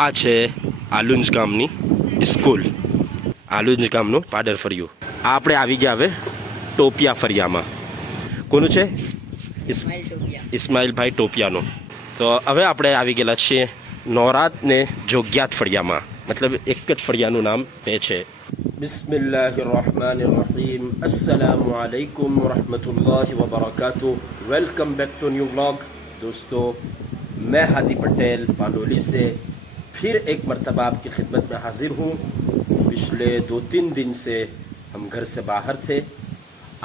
આ છે આલુંજ ગામની સ્કૂલ, આલુંજ ગામનું પાદર ફળિયું. આ આપણે આવી ગયા હવે ટોપિયા ફળિયામાં. કોનું છે? ઇસ્માઇલભાઈ ટોપિયાનું. તો હવે આપણે આવી ગયેલા છીએ નોરાત ને જોગ્યાત ફળિયામાં, મતલબ એક જ ફળિયાનું નામ એ છે. બિસ્મિલ્લાહિર્રહમાનિર્રહીમ. अस्सलामु अलैकुम वरहमतुल्लाहि वबरकातुह. Welcome back to new vlog. दोस्तों, मैं हादी पटेल पानोली से फिर एक मरतबा आपकी खिदमत में हाजिर हूँ. पिछले 2-3 दिन से हम घर से बाहर थे,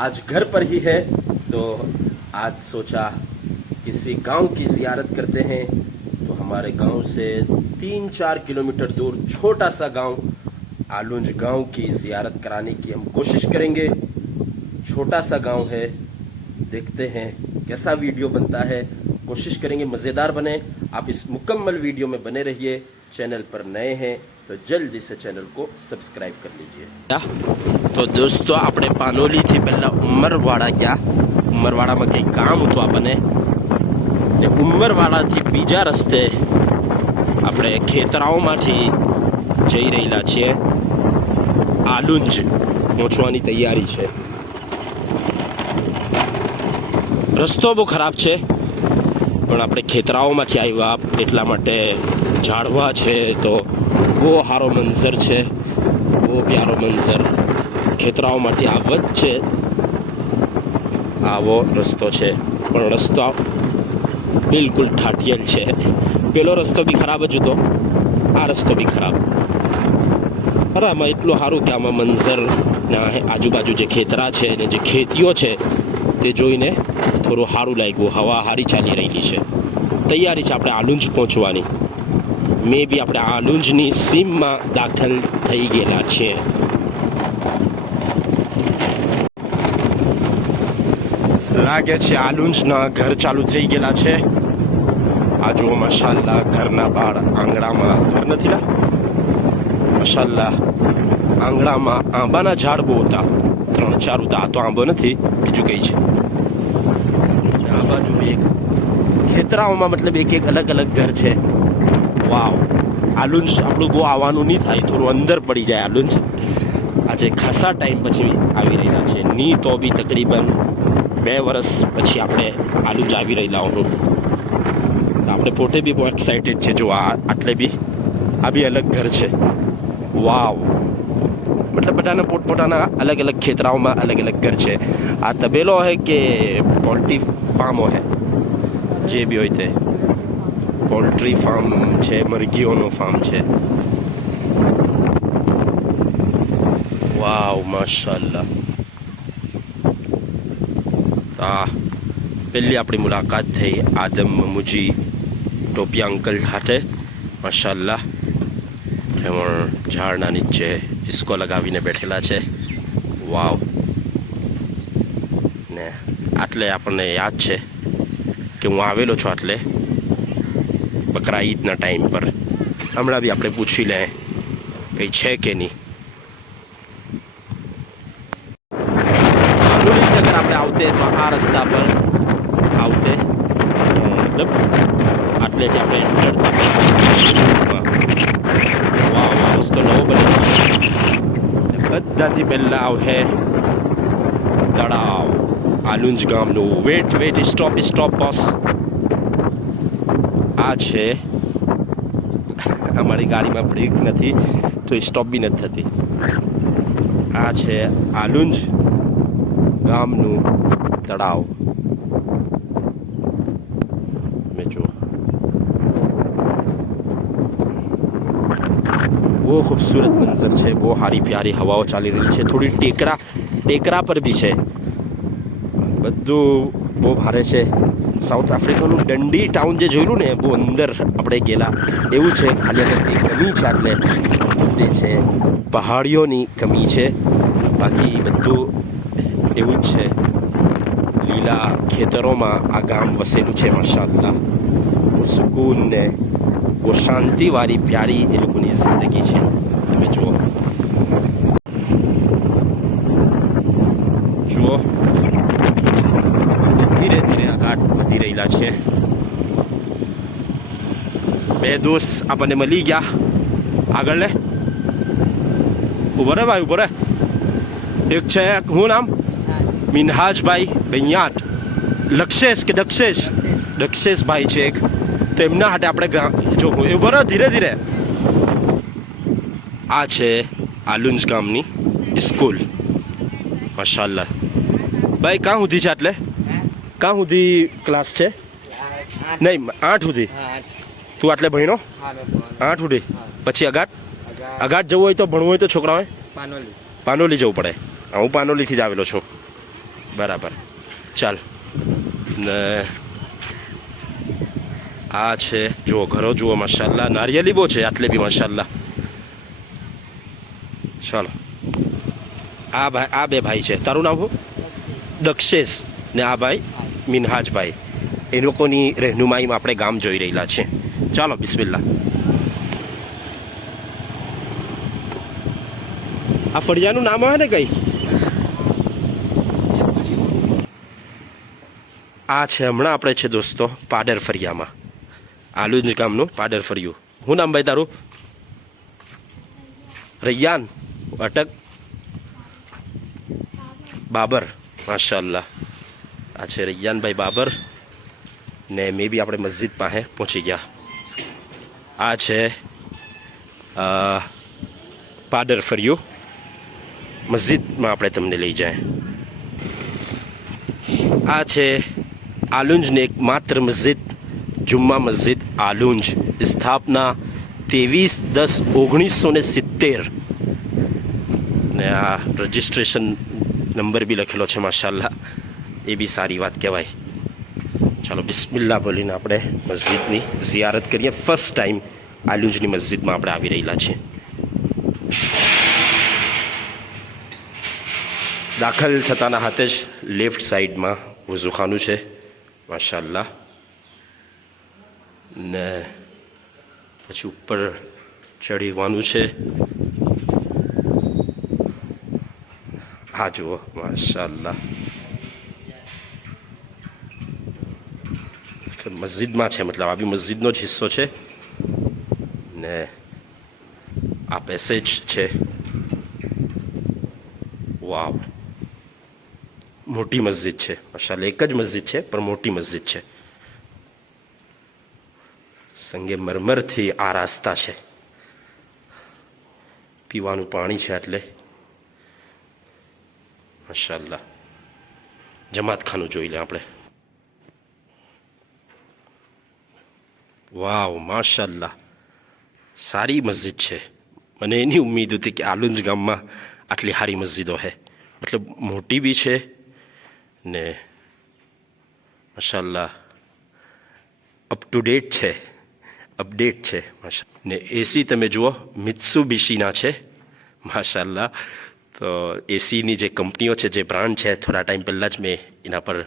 आज घर पर ही है. तो आज सोचा किसी गांव की ज़ियारत करते हैं. तो हमारे गांव से 3-4 किलोमीटर दूर छोटा सा गांव आलूंज गांव की ज़ियारत कराने की हम कोशिश करेंगे. छोटा सा गांव है, देखते हैं कैसा वीडियो बनता है. कोशिश करेंगे मज़ेदार बने. आप इस मुकम्मल वीडियो में बने रहिए. चैनल पर नए हैं तो जल्दी से चैनल को सब्सक्राइब कर लीजिए. तो दोस्तों, આપણે પાનોલીથી પહેલાં ઉમરવાડા ગયા. ઉમરવાડામાં કંઈક કામ હતું આપણને, ને ઉમરવાડાથી બીજા રસ્તે આપણે ખેતરાઓમાંથી જઈ રહેલા છીએ. આલુંજ પહોંચવાની તૈયારી છે. રસ્તો બહુ ખરાબ છે, પણ આપણે ખેતરાઓમાંથી આવ્યા એટલા માટે ઝાડવા છે તો બહુ સારો મંઝર છે, બહુ પ્યારો મંઝર. ખેતરાઓમાંથી આ વચ્ચે આવો રસ્તો છે, પણ રસ્તો બિલકુલ ઠાઠિયેલ છે. પેલો રસ્તો બી ખરાબ જ હતો, આ રસ્તો બી ખરાબ. અરે આમાં એટલું સારું કે આમાં મંઝરના આજુબાજુ જે ખેતરા છે ને જે ખેતીઓ છે તે જોઈને થોડું સારું લાગ્યું. હવા સારી ચાલી રહેલી છે. તૈયારી છે આપણે આલુંજ પહોંચવાની. મે બી આપણે આલુંજની સીમમાં દાખલ થઈ ગયેલા છીએ. લાગે છે આલુંજના ઘર ચાલુ થઈ ગયેલા છે. આ જુઓ માશાલ્લાહ, ઘરના બહાર આંગણામાં ઘર નથી લા, માશાલ્લાહ. આંગણામાં આંબાના ઝાડ બહુ હતા, 3-4 હતા. આ તો આંબો નથી, બીજું કંઈ છે. આ બાજુ એક ખેતરાઓમાં મતલબ એક અલગ અલગ ઘર છે. વાવ! આલુંજ આપણું બહુ આવવાનું નહીં થાય, થોડું અંદર પડી જાય આલુંજ. આજે ખાસા ટાઈમ પછી આવી રહેલા છે, ની તો બી તકરીબન 2 વર્ષ પછી આપણે આલુંજ આવી રહેલા હું. આપણે પોતે બી બહુ એક્સાઇટેડ છે. જો આટલે બી આ બી અલગ ઘર છે. વાવ! મતલબ બધાના પોતપોતાના અલગ અલગ ખેતરાઓમાં અલગ અલગ ઘર છે. આ તબેલો હે કે પોલ્ટ્રી ફાર્મો હે, જે બી હોય તે. પોલ્ટ્રી ફાર્મ છે, મરઘીઓનો ફાર્મ છે. વાવ, માશાલ્લાહ. આ પહેલી આપણી મુલાકાત થઈ આદમ મુજી ટોપિયા અંકલ સાથે. માશાલ્લાહ, જેમાં ઝાડના નીચે હિસ્કો લગાવીને બેઠેલા છે. વાવ! ને આટલે આપણને યાદ છે કે હું આવેલો છું આટલે બકરા ઈદના ટાઈમ પર. હમણાં બી આપણે પૂછી લે કંઈ છે કે નહીં. અગર આપણે આવતે તો આ રસ્તા પર આવતે, મતલબ આટલેથી આપણે એન્ટર. વાવ! રસ્તો નવો બને. બધાથી પહેલાં આવે તળાવ આલુંજ ગામનું. Wait stop boss. આ છે, અમારી ગાડીમાં બ્રેક નથી તો સ્ટોપ બી નથી થતી. આ છે આલુંજ ગામનું તળાવ. મેં જુઓ, બહુ ખૂબસૂરત મંઝર છે, બહુ સારી પ્યારી હવાઓ ચાલી રહી છે. થોડી ટેકરા પર બી છે. બધું બહુ ભારે છે. સાઉથ આફ્રિકાનું ડંડી ટાઉન જે જોયેલું ને, બહુ અંદર આપણે ગયેલા એવું છે. ખાલી અગર કંઈ કમી છે એટલે તે છે પહાડીઓની કમી છે, બાકી બધું એવું જ છે. લીલા ખેતરોમાં આ ગામ વસેલું છે. માશાઅલ્લાહ, બહુ સુકૂન ને બહુ શાંતિવાળી પ્યારી એ લોકોની જિંદગી છે. તમે જુઓ ધીરે ધીરે આગળ વધી રહેલા છે. 2 દોસ્ત આપણને મળી ગયા. આગળ લે, ઉભો રે ભાઈ, ઉભો રે. એક છે, હું નામ મિનહાજભાઈ બૈયાટ, લક્ષેશ કે દક્ષેશભાઈ છે એક, તો એમના હાટે આપણે જોવું. એ બરો ધીરે ધીરે. આ છે આલુંજ ગામની સ્કૂલ. માશાલ્લાહ ભાઈ, કાં સુધી છે? એટલે કાં સુધી ક્લાસ છે? નહીં, 8 સુધી. તું આટલે ભણ્યો? 8 સુધી. પછી અગાટ જવું હોય તો, ભણવું હોય તો છોકરાઓએ પાનોલી જવું પડે. હું પાનોલીથી જ આવેલો છું. બરાબર, ચાલ. ને આ છે, જુઓ ઘરો જુઓ, માશાલ્લાહ. નારિયેલી બહુ છે આટલે બી, માશાલ્લાહ. ચાલો, આ બે ભાઈ છે. તારું નામ શું? દક્ષેશ. ને આ ભાઈ મિનહાજભાઈ. એ લોકોની રહેનુમાઈમાં આપણે ગામ જોઈ રહેલા છીએ. ચાલો, બિસ્મિલ્લાહ. આ ફળિયાનું નામ આવે ને કઈ? આ છે, હમણાં આપણે છે દોસ્તો પાડર ફળિયામાં, આલુંજ ગામનું પાડર ફળિયું. શું નામ ભાઈ તારું? રૈયાન. અટક બાબર. માશાલ્લાહ. આ છે રૈયાનભાઈ બાબર. ને મે બી આપણે મસ્જિદ પાસે પહોંચી ગયા. આ છે પાડર ફળિયું. મસ્જિદમાં આપણે તમને લઈ જાય. આ છે આલુંજની એકમાત્ર મસ્જિદ, જુમ્મા મસ્જિદ આલુંજ. સ્થાપના 23/10/1970. ને આ રજિસ્ટ્રેશન નંબર બી લખેલો છે, માશાલ્લાહ. એ બી સારી વાત કહેવાય. ચાલો, બિસ્મિલ્લાહ બોલીને આપણે મસ્જિદની ઝિયારત કરીએ. ફર્સ્ટ ટાઈમ આલુંજની મસ્જિદમાં આપણે આવી રહેલા છીએ. દાખલ થતાના હાથે જ લેફ્ટ સાઈડમાં વઝુખાનું છે, માશાલ્લાહ. ને પછી ઉપર ચડીવાનું છે. હા જુઓ, માશાલ્લાહ. મસ્જિદમાં છે, મતલબ આ બી મસ્જિદનો જ હિસ્સો છે. ને આ પેસેજ છે. વાવ, મોટી મસ્જિદ છે, માશાલ્લાહ. એક જ મસ્જિદ છે પણ મોટી મસ્જિદ છે. સંગે મરમરથી આ રાસ્તા છે. પીવાનું પાણી છે એટલે માશાલ્લાહ. જમાતખાનું જોઈ લે આપણે. વાવ, માશાલ્લાહ. સારી મસ્જિદ છે. મને એની ઉમ્મીદ હતી કે આલુંજ ગામમાં આટલી સારી મસ્જિદો છે. મતલબ મોટી બી છે ને માશાલ્લાહ અપડેટ છે. ને એસી તમે જુઓ મિત્સુબિશીના છે, માશાલ્લાહ. તો એસીની જે કંપનીઓ છે, જે બ્રાન્ડ છે, થોડા ટાઈમ પહેલાં જ મેં એના પર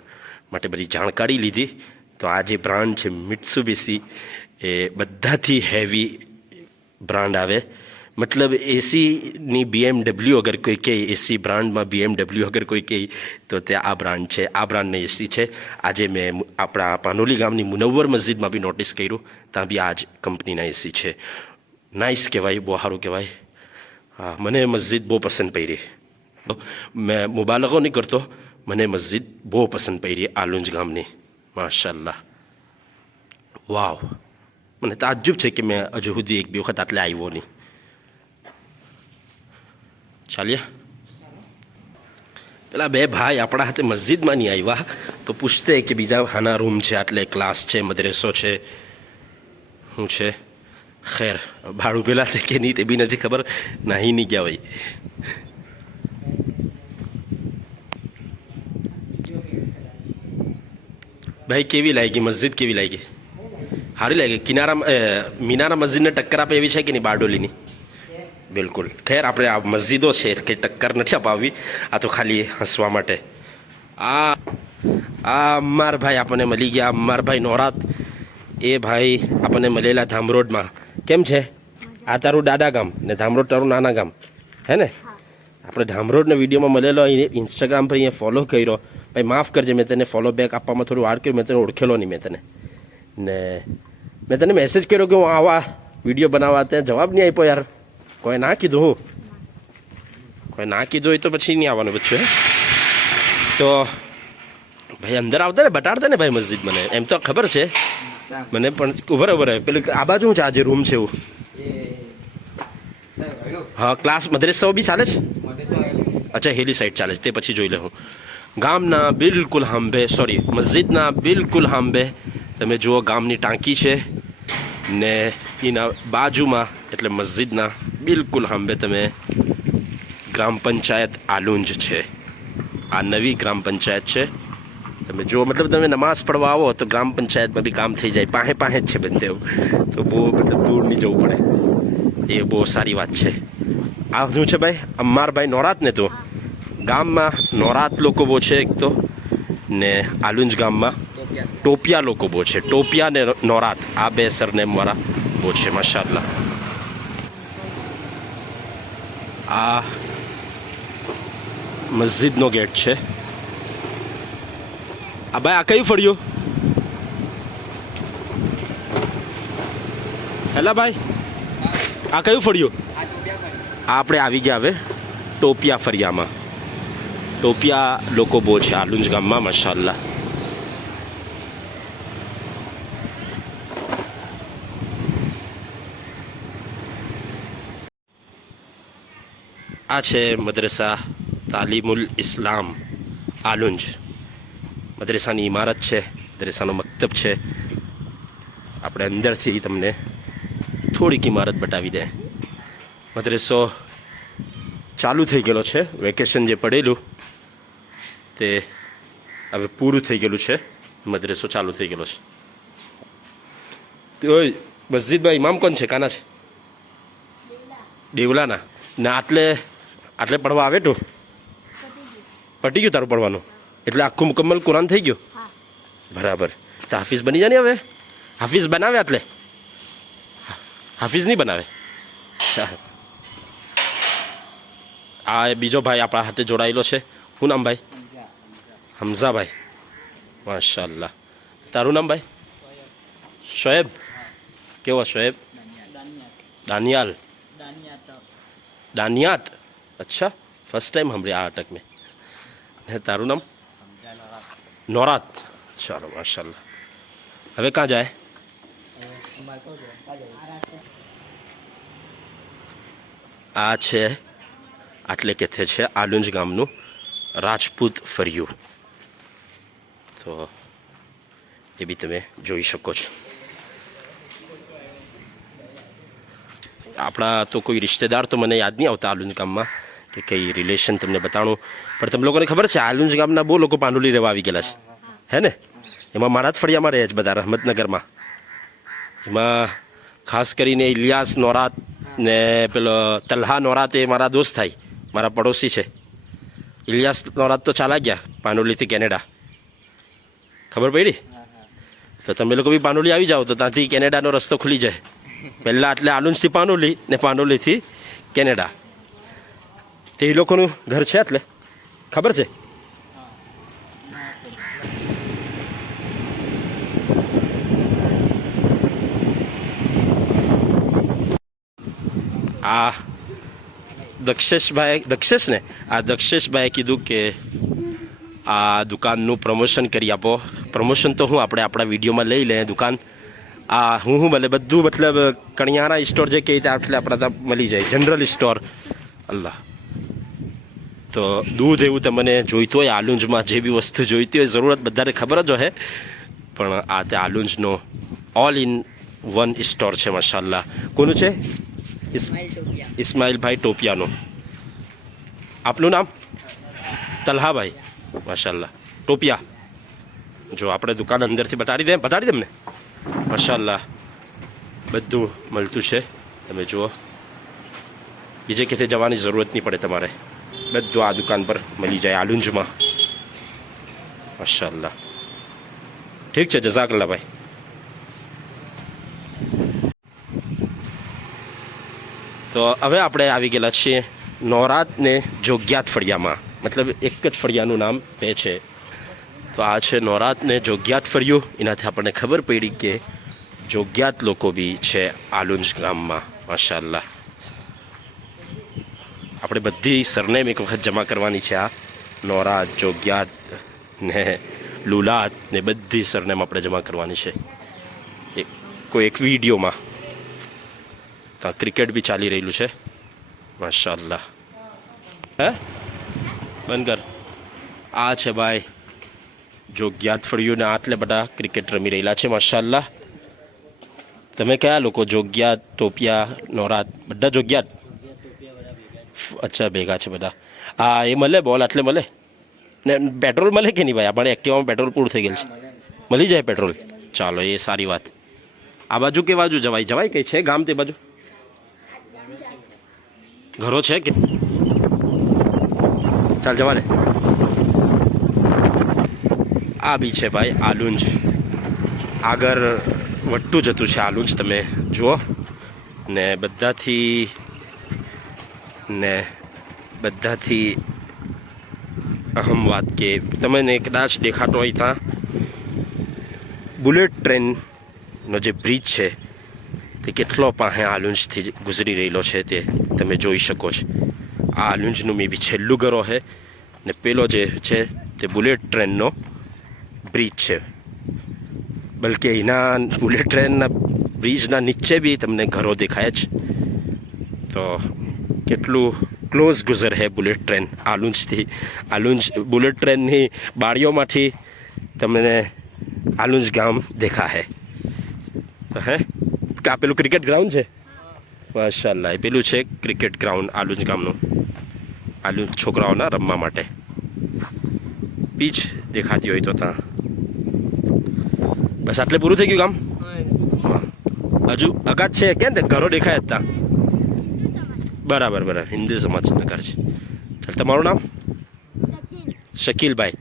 માટે બધી જાણકારી લીધી. તો આ જે બ્રાન્ડ છે મિત્સુબિશી, એ બધાથી હેવી બ્રાન્ડ આવે. મતલબ એસીની BMW અગર કોઈ કહે, એસી બ્રાન્ડમાં BMW અગર કોઈ કહે તો તે આ બ્રાન્ડ છે. આ બ્રાન્ડની એસી છે. આજે મેં આપણા પાનોલી ગામની મુનવ્વર મસ્જિદમાં બી નોટિસ કર્યું, ત્યાં બી આ જ કંપનીના એસી છે. નાઇસ કહેવાય, બહુ સારું કહેવાય. હા, મને મસ્જિદ બહુ પસંદ પડી. મેં મુબાલગો નહીં કરતો, મને મસ્જિદ બહુ પસંદ પડી આલુંજ ગામની, માશાલ્લાહ. વાવ, મને તાજ્જુબ છે કે મેં હજુ સુધી એક બી વખત આટલે આવ્યો નહીં. ચાલીએ. પેલા બે ભાઈ આપણા હાથે મસ્જિદમાં નહીં આવ્યા તો પૂછતે કે બીજા હાના રૂમ છે, આટલે ક્લાસ છે, મદ્રેસો છે, શું છે. ખેર, ભાડું પેલા છે કે નહીં તે બી નથી ખબર. નાહી નહીં ગયા હોય. ભાઈ કેવી લાગી મસ્જિદ? કેવી લાગી? સારી લાગી. મીનારા મસ્જિદને ટક્કર આપે એવી છે કે નહીં બારડોલીની? બિલકુલ. ખેર, આપણે આ મસ્જિદો છે કે ટક્કર નથી અપાવવી, આ તો ખાલી હસવા માટે. આ અમ્મારભાઈ આપણને મળી ગયા. અમ્મારભાઈ નોરાત, એ ભાઈ આપણને મળેલા ધામરોડમાં. કેમ છે? આ તારું દાદા ગામ ને ધામરોડ તારું નાના ગામ, હે ને? આપણે ધામરોડના વિડીયોમાં મળેલો, ઇન્સ્ટાગ્રામ પર અહીંયા ફોલો કર્યો. ભાઈ માફ કરજે, મેં તને ફોલો બેક આપવામાં થોડું વાર કર્યું, મેં તને ઓળખેલો નહીં મેં તને. ને મેં તને મેસેજ કર્યો કે હું આવા વિડીયો બનાવવા, ત્યાં જવાબ નહીં આપ્યો યાર. કોઈ ના કીધું, હું કોઈ ના કીધું હોય તો પછી નહીં આવવાનું બચ્ચું. તો ભાઈ અંદર આવતા ને બતાડતા ને ભાઈ મસ્જિદ, મને એમ તો ખબર છે મને, પણ બરાબર પેલું આ બાજુ શું છે આજે રૂમ છે એવું? હા, ક્લાસ મદ્રેસાઓ બી ચાલે છે? અચ્છા, હેલી સાઈડ ચાલે છે, તે પછી જોઈ લે. હું ગામના બિલકુલ હાંભે, સોરી મસ્જિદના બિલકુલ હાંભે તમે જુઓ ગામની ટાંકી છે ને એના બાજુમાં એટલે મસ્જિદના બિલકુલ હાંભે તમે ગ્રામ પંચાયત આલુંજ છે. આ નવી ગ્રામ પંચાયત છે. તમે જુઓ, મતલબ તમે નમાઝ પડવા આવો તો ગ્રામ પંચાયતમાં બી કામ થઈ જાય, પાસે પાસે જ છે બંને, તો બહુ મતલબ દૂર નહીં જવું પડે. એ બહુ સારી વાત છે. આ શું છે ભાઈ? અમ્મારભાઈ નોરાત ને? તો ગામમાં નોરાત લોકો બહુ છે એક તો, ને આલુંજ ગામમાં ટોપિયા લોકો બહુ છે. ટોપિયા ને નોરાત આ બે સરનેમવાળા બહુ છે માશાઅલ્લાહ. આ મસ્જિદનો ગેટ છે. આ ભાઈ આ કઈ ફળ્યું? હેલા ભાઈ, આ કયું ફળ્યું? આ આપણે આવી ગયા હવે ટોપિયા ફળિયામાં. ટોપિયા લોકો બહુ છે આલુંજ ગામમાં માશાઅલ્લાહ. આ છે મદ્રસા તાલીમુલ ઇસ્લામ આલુંજ. મદ્રેસાની ઇમારત છે, મદ્રેસાનો મક્તબ છે. આપણે અંદરથી તમને થોડીક ઇમારત બતાવી દે. મદ્રેસો ચાલુ થઈ ગયેલો છે. વેકેશન જે પડેલું તે હવે પૂરું થઈ ગયેલું છે. મદ્રેસો ચાલુ થઈ ગયેલો છે. તો મસ્જિદમાં ઇમામ કોણ છે? કાના છે? દેવલાના. ને આટલે પડવા આવે તો પટી ગયું તારું પડવાનું? એટલે આખું મુકમ્મલ કુરાન થઈ ગયું? બરાબર. તો હાફિઝ બની જાય ને હવે? હાફિઝ બનાવે? એટલે હાફિઝ નહીં બનાવે? આ બીજો ભાઈ આપણા હાથે જોડાયેલો છે. શું નામ ભાઈ? હમઝાભાઈ. માશાઅલ્લાહ. તારું નામ ભાઈ? શોએબ. કેવો શોએબ? દાનિયાલ. દાનિયાત. અચ્છા, ફર્સ્ટ ટાઈમ સાંભળ્યા આ અટક મેં. ને તારું નામ? નોરાત. ચાલો માશાઅલ્લાહ. હવે ક્યાં જાય? આ છે આટલે કેથે છે આલુંજ ગામનું રાજપૂત ફળિયું. તો એ બી તમે જોઈ શકો છો. આપણા તો કોઈ રિશ્તેદાર તો મને યાદ નહીં આવતા આલુંજ ગામમાં કે કંઈ રિલેશન તમને બતાણું, પણ તમને લોકોને ખબર છે આલુંજ ગામના બહુ લોકો પાંડોલી રહેવા આવી ગયેલા છે, હે ને? એમાં મારા જ ફળિયામાં રહે છે બધા, રહમતનગરમાં. એમાં ખાસ કરીને ઇલિયાસ નોરાત ને પેલો તલ્હા નોરાત એ મારા દોસ્ત થાય, મારા પડોશી છે. ઇલિયાસ નોરાત તો ચાલા ગયા પાંડોલીથી કેનેડા, ખબર પડી? તો તમે લોકો બી પાંડોલી આવી જાઓ તો ત્યાંથી કેનેડાનો રસ્તો ખુલી જાય. પહેલાં એટલે આલુંજથી પાંડોલી ને પાંડોલીથી કેનેડા. તે એ લોકોનું ઘર છે, એટલે ખબર છે. આ દક્ષેશભાઈએ કીધું કે આ દુકાનનું પ્રમોશન કરી આપો. પ્રમોશન તો હું આપણે આપણા વિડીયોમાં લઈ લઈએ. દુકાન આ હું મળે બધું, મતલબ કણિયાના સ્ટોર જે કહીએ એટલે આપણા ત્યાં મળી જાય, જનરલ સ્ટોર. અલ્લાહ. તો દૂધ એવું તમને જોઈતું હોય આલુંજમાં, જે બી વસ્તુ જોઈતી હોય, જરૂરત બધાને ખબર જ હોય, પણ આ તે આલુંજનો ઓલ ઇન વન સ્ટોર છે માશાઅલ્લાહ. કોનું છે? ઇસ્માઇલભાઈ ટોપિયાનો. આપનું નામ? તલ્હાભાઈ. માશાઅલ્લાહ. ટોપિયા. જો આપણે દુકાન અંદરથી બતાડી દે ને. માશાઅલ્લાહ બધું મળતું છે. તમે જુઓ, બીજે ક્યાંથી જવાની જરૂરત નહીં પડે તમારે, બધું આ દુકાન પર મળી જાય આલુંજમાં. માશાઅલ્લાહ. ઠીક છે, જઝાકલ્લાહ ભાઈ. તો હવે આપણે આવી ગયેલા છીએ નોરાત ને જોગ્યાત ફળિયામાં, મતલબ એક જ ફળિયાનું નામ બે છે. તો આ છે નોરાત ને જોગ્યાત ફળિયું. એનાથી આપણને ખબર પડી કે જોગ્યાત લોકો બી છે આલુંજ ગામમાં માશાલ્લાહ. આપણે બધી સરનેમ એક વખત જમા કરવાની છે. આ નોરા, જોગ્યાત ને લુલાત ને બધી સરનેમ આપણે જમા કરવાની છે કોઈ એક વિડીયોમાં. તો ક્રિકેટ બી ચાલી રહેલું છે માશાલ્લાહ. હે બંધ કર. આ છે ભાઈ જોગ્યાત ફળિયું ને આટલે બધા ક્રિકેટ રમી રહેલા છે માશાલ્લાહ. તમે કયા લોકો? જોગ્યાત, ટોપિયા, નોરાત બધા જોગ્યાત? અચ્છા ભેગા છે બધા. હા એ મળે બોલ આટલે મળે ને પેટ્રોલ મળે કે નહીં ભાઈ? આપણે એક્ટિવામાં પેટ્રોલ પૂરું થઈ ગયેલું છે. મળી જાય પેટ્રોલ? ચાલો એ સારી વાત. આ બાજુ કે બાજુ જવાય? જવાય કઈ છે ગામ તે બાજુ? ઘરો છે કે? ચાલ જવા દે. આ બી છે ભાઈ આલુંજ. આગળ વટતું જતું છે આલુંજ, તમે જુઓ ને બધાથી અહમ વાત કે તમને કદાચ દેખાતો હોય ત્યાં બુલેટ ટ્રેનનો જે બ્રિજ છે તે કેટલો પાસે આલુંજથી ગુજરી રહેલો છે તે તમે જોઈ શકો છો. આ આલુંજનું મે બી છેલ્લું ઘરો છે ને પેલો જે છે તે બુલેટ ટ્રેનનો બ્રિજ છે. બલકે એના બુલેટ ટ્રેનના બ્રિજના નીચે બી તમને ઘરો દેખાય જ. તો કેટલું ક્લોઝ ગુજર છે બુલેટ ટ્રેન આલુંજથી. આલુંજ બુલેટ ટ્રેનની બારીઓમાંથી તમને આલુંજ ગામ દેખાશે. હે આ પેલું ક્રિકેટ ગ્રાઉન્ડ છે માશાલ્લાહ. એ પેલું છે ક્રિકેટ ગ્રાઉન્ડ આલુંજ ગામનું. આલુંજ છોકરાઓના રમવા માટે પીચ દેખાતી હોય તો ત્યાં. બસ આટલે પૂરું થઈ ગયું ગામ? હજુ અગાત છે કેમ ને ઘરો દેખાય જ ત્યાં? બરાબર બરાબર, હિન્દુ સમાજના ઘર છે. ચાલ તમારું નામ? શકીલભાઈ.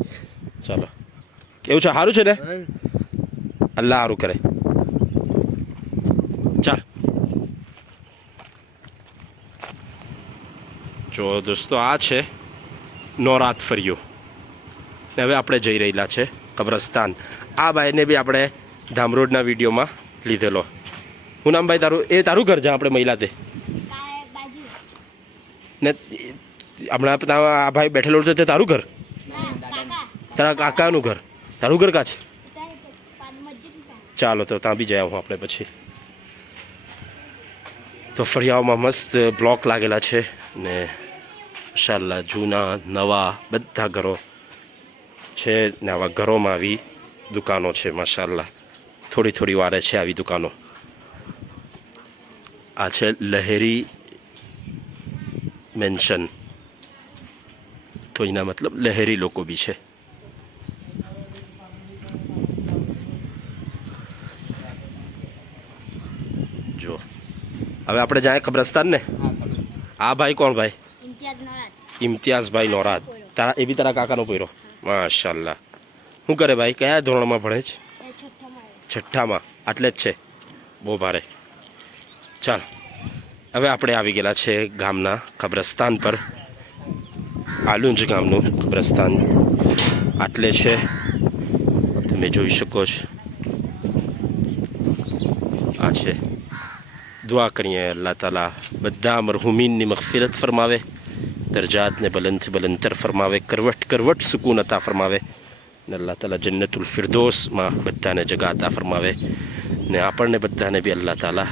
ચાલો કેવું છે? સારું છે ને? અલ્લાહ સારું કરે. ચાલ જો દોસ્તો આ છે નોરાત ફર્યું ને હવે આપણે જઈ રહેલા છે કબ્રસ્તાન. આ ભાઈને બી આપણે ધામરોડના વિડીયોમાં લીધેલો. શું નામ ભાઈ તારું? એ તારું ઘર જ્યાં આપણે મહિલા તે ને હમણાં આ ભાઈ બેઠેલો હતો તે તારું ઘર? તારા કાકાનું ઘર? તારું ઘર કાં છે? ચાલો તો ત્યાં બી જાય હું આપણે પછી. તો ફળિયાઓમાં મસ્ત બ્લોક લાગેલા છે ને માશાલ્લાહ જૂના નવા બધા ઘરો છે ને આવા ઘરોમાં આવી દુકાનો છે માશાલ્લાહ. થોડી થોડી વારે છે આવી દુકાનો. આ છે લહેરી મેન્શન. તો એના મતલબ લહેરી લોકો બી છે. જો હવે આપણે જાય કબ્રસ્તાન ને. આ ભાઈ કોણ ભાઈ? ઇમ્તિયાઝભાઈ નોરાત. તારા એ બી તારા કાકાનો પોયરો? માશાલ્લાહ. શું કરે ભાઈ? કયા ધોરણમાં ભણે છે? છઠ્ઠામાં. આટલે જ છે? બહુ ભારે. ચાલ હવે આપણે આવી ગયેલા છે ગામના કબ્રસ્તાન પર. આલુંજ ગામનું કબ્રસ્તાન આટલે છે, તમે જોઈ શકો છો. આ છે. દુઆ કરીએ અલ્લાહ તાલા બધા મરહુમીનની મગફિરત ફરમાવે, દરજાતને બલંદથી બલંદતર ફરમાવે, કરવટ કરવટ સુકૂન અતા ફરમાવે ને અલ્લાહ તાલા જન્નતુલ ફિરદોસમાં બધાને જગા અતા ફરમાવે ને આપણને બધાને બી અલ્લાહ તાલા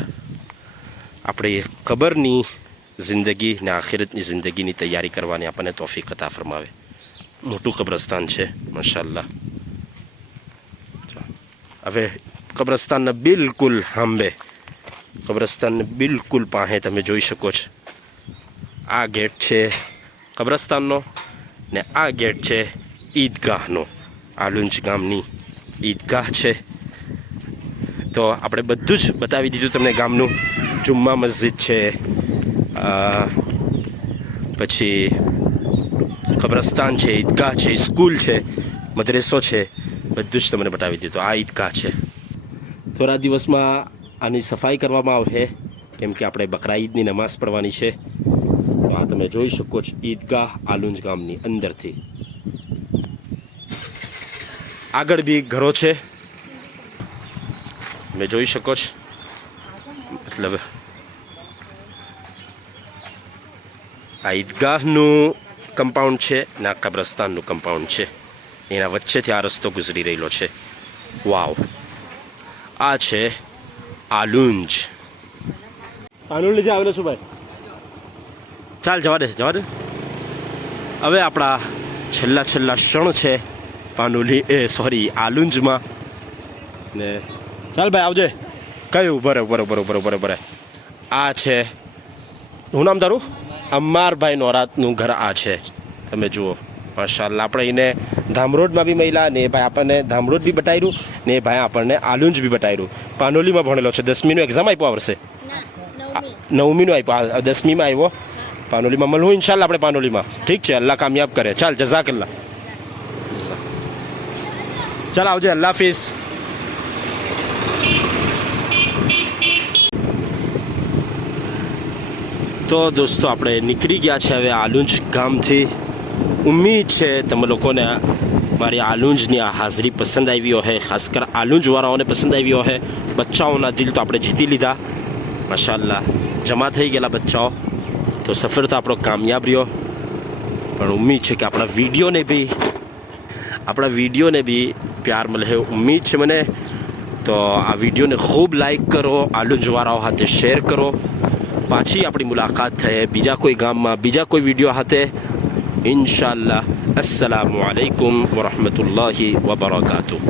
આપણી કબરની જિંદગી ને આખિરતની જિંદગીની તૈયારી કરવાની આપણને તોફીક અતા ફરમાવે. મોટું કબ્રસ્તાન છે માશાલ્લાહ. હવે કબ્રસ્તાનના બિલકુલ સામે, કબ્રસ્તાનને બિલકુલ પાસે તમે જોઈ શકો છો. આ ગેટ છે કબ્રસ્તાનનો ને આ ગેટ છે ઈદગાહનો. આલુંજ ગામની ઈદગાહ છે. તો આપણે બધું જ બતાવી દીધું તમને ગામનું. જુમ્મા મસ્જિદ છે, પછી કબ્રસ્તાન છે, ઈદગાહ છે, સ્કૂલ છે, મદ્રેસો છે, બધું જ તમને બતાવી દીધું. આ ઈદગાહ છે. થોડા દિવસમાં આની સફાઈ કરવામાં આવશે કેમ કે આપણે બકરા ઈદની નમાઝ પડવાની છે. તો આ તમે જોઈ શકો છો ઈદગાહ આલુંજ ગામની અંદરથી. આગળ બી ઘરો છે, તમે તમે જોઈ શકો છો, મતલબ આ ઈદગાહનું કમ્પાઉન્ડ છે ને આ કબ્રસ્તાનનું કમ્પાઉન્ડ છે, એના વચ્ચેથી આ રસ્તો ગુજરી રહેલો છે. વાવ, આ છે આલુંજ. આલુંજ લીધે આવેલો છું ભાઈ. ચાલ જવા દે. હવે આપણા છેલ્લા ક્ષણ છે પાનોલી આલુંજમાં ને. ચાલ ભાઈ આવજે. કયું? બરાબર. આ છે, શું નામ તારું? અમ્મારભાઈ નોરાતનું ઘર આ છે. તમે જુઓ, માશાલ્લાહ. આપણે એને ધામરોડમાં બી મળ્યા ને ભાઈ આપણને ધામરોડ બી બતાવ્યું ને ભાઈ આપણને આલુંજ બી બતાવ્યું. પાનોલીમાં ભણેલો છે. 10મીનું એક્ઝામ આપ્યો આ વર્ષે? 9મીનું આપ્યો. 10મીમાં આવ્યો. પાનોલીમાં મળવું ઇન્શાલ્લાહ આપણે પાનોલીમાં. ઠીક છે, અલ્લાહ કામયાબ કરે. ચાલ, જઝાકલ્લા. ચાલ આવજે. અલ્લાહ હાફિઝ. તો દોસ્તો આપણે નીકળી ગયા છે હવે આલુંજ ગામથી. ઉમ્મીદ છે તમે લોકોને મારી આલુંજની આ હાજરી પસંદ આવી હોય, ખાસ કર આલુંજવાળાઓને પસંદ આવી હોય. બચ્ચાઓના દિલ તો આપણે જીતી લીધા માશાલ્લાહ. જમા થઈ ગયેલા બચ્ચાઓ. તો સફર તો આપણો કામયાબ રહ્યો. પણ ઉમ્મીદ છે કે આપણા વિડીયોને બી પ્યાર મળે ઉમ્મીદ છે મને. તો આ વિડીયોને ખૂબ લાઈક કરો, આલુંજવાળાઓ સાથે શેર કરો. પાછી આપણી મુલાકાત થાય બીજા કોઈ ગામમાં બીજા કોઈ વિડીયો સાથે ઇન્શાલ્લાહ. અસ્સલામુ અલૈકુમ વરહમતુલ્લાહિ વબરકાતુહ.